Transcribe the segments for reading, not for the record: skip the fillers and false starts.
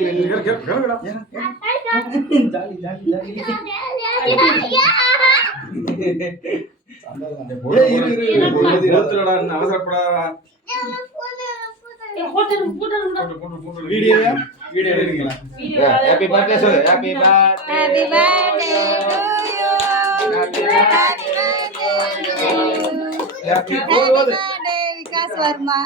Happy birthday sir. Happy birthday to you. Happy birthday Vikas Verma.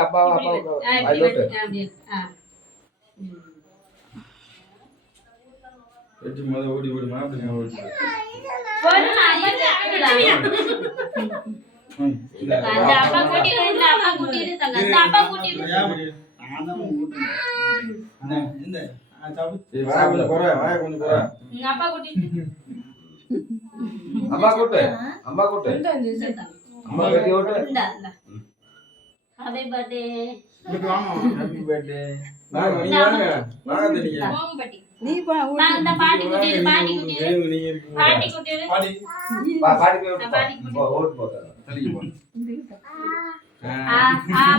அப்பா வெட்டி மொத ஓடி ஓடுமா அப்படி ஓடி அந்த அப்பா கூட்டிடு இந்த அப்பா கூட்டிடு தங்க அந்த அப்பா கூட்டிடு நானும் கூட்டிடு இந்த சாப்பிடு வாய் கொஞ்சம் குறை வாய் கொஞ்சம் குறை அப்பா கூட்டிடு அம்மா கூட்டு அம்மா கட்டி ஓட்டு இந்த ஹேப்பி பர்த்டே ஹேப்பி பர்த்டே வாங்க நீ வாங்க வாங்க தடிங்க போங்க பட்டி நீ பா அந்த பாட்டி குட்டி நீங்க இருக்கு பாட்டி குட்டி பாட்டி ஓட் போடா தள்ளி போ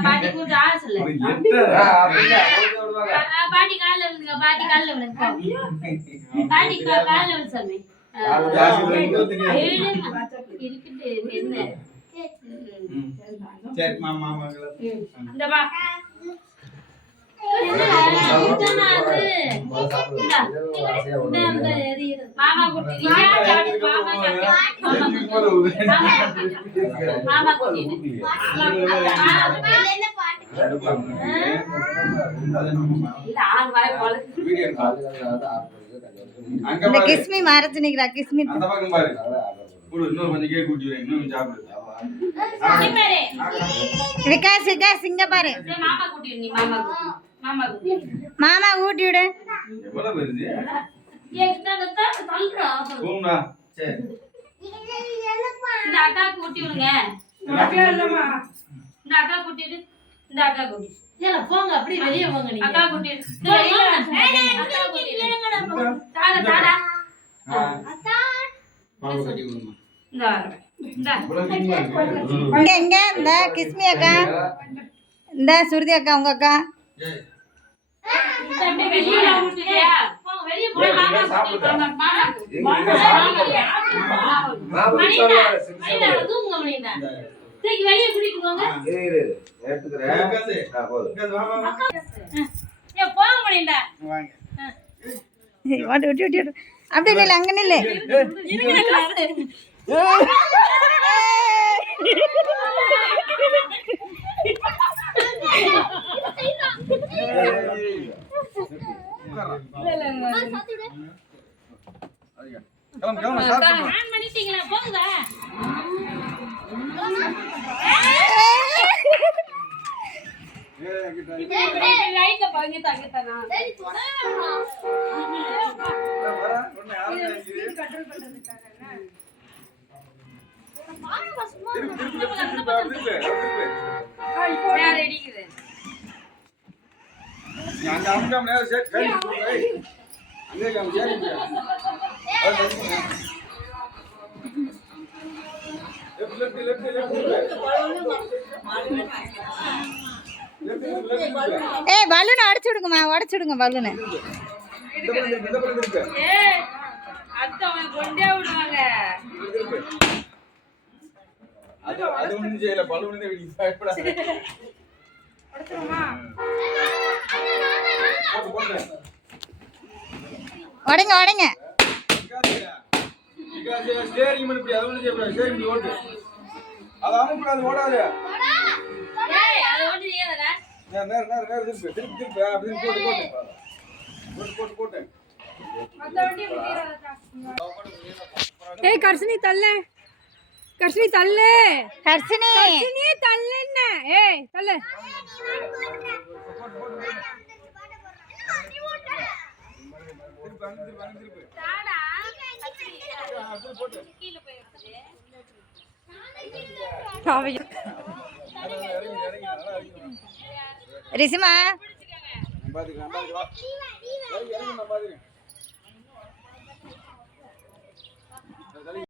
பாட்டி குட்டி ஆ சொல்ல அப்படியே ஓடுவாங்க பாட்டி கால்ல விழுங்க பாட்டி கால்ல விழுங்க பாட்டி கால்ல விழுங்க சாமி இருக்குது என்ன சரி மாமா இந்த வா மாமா குட்டி மாமா குட்டி இந்த கிஸ்மி மரத்து நிக்கிறா கிஸ்மி அந்த பக்கம் பாரு குடு இன்னும் கொஞ்சம் கேக் ஊட்டி வரேன் இன்னும் சாப்பிடு விகாஸ் விகாஸ் இங்க பாரு மாமா கூட்டி நீ மாமா ஊட்டி விடு எவ்வளவு வருது எக்ஸ்ட்ரா கத்தா தள்ளுறா போங்கடா சரி இந்த அக்கா கூட்டி விடுங்க இந்த அக்கா கூட்டிடு இந்த அக்கா கூட்டி ஏல போங்க அப்படியே வெளிய போங்க நீங்க அக்கா கூட்டி வெளிய அக்கா கூட்டி வேங்கடா தாடா தாடா அக்கா பாவு கட்டி விடுமா இந்த இங்க இந்த கிஸ்மி அக்கா இந்த சுருதி அக்கா உங்க அக்கா அப்படி இல்லை அங்க நில்லு ஏய் பலூன் அடிச்சு விடுங்கம்மா உடைச்சு விடுங்க பலூனை உடைங்க உடைங்க ஸ்டேரிங் பண்ணி இப்படி அது ஒண்ணு செய்யக்கூடாது ஸ்டேரிங் ஓட்டு அது அமுக்கூடாது ஓடாது அது ஓட்டு ஏதா நேர திருப்பி திருப்பி அப்படி போட்டு போட்டு மத்த வண்டி முடியறதா ஏய் கர்ஷினி தள்ளு கர்ஷினி தள்ளு கர்ஷினி தள்ளுன்னா ஏய் தள்ளு ரிசிமா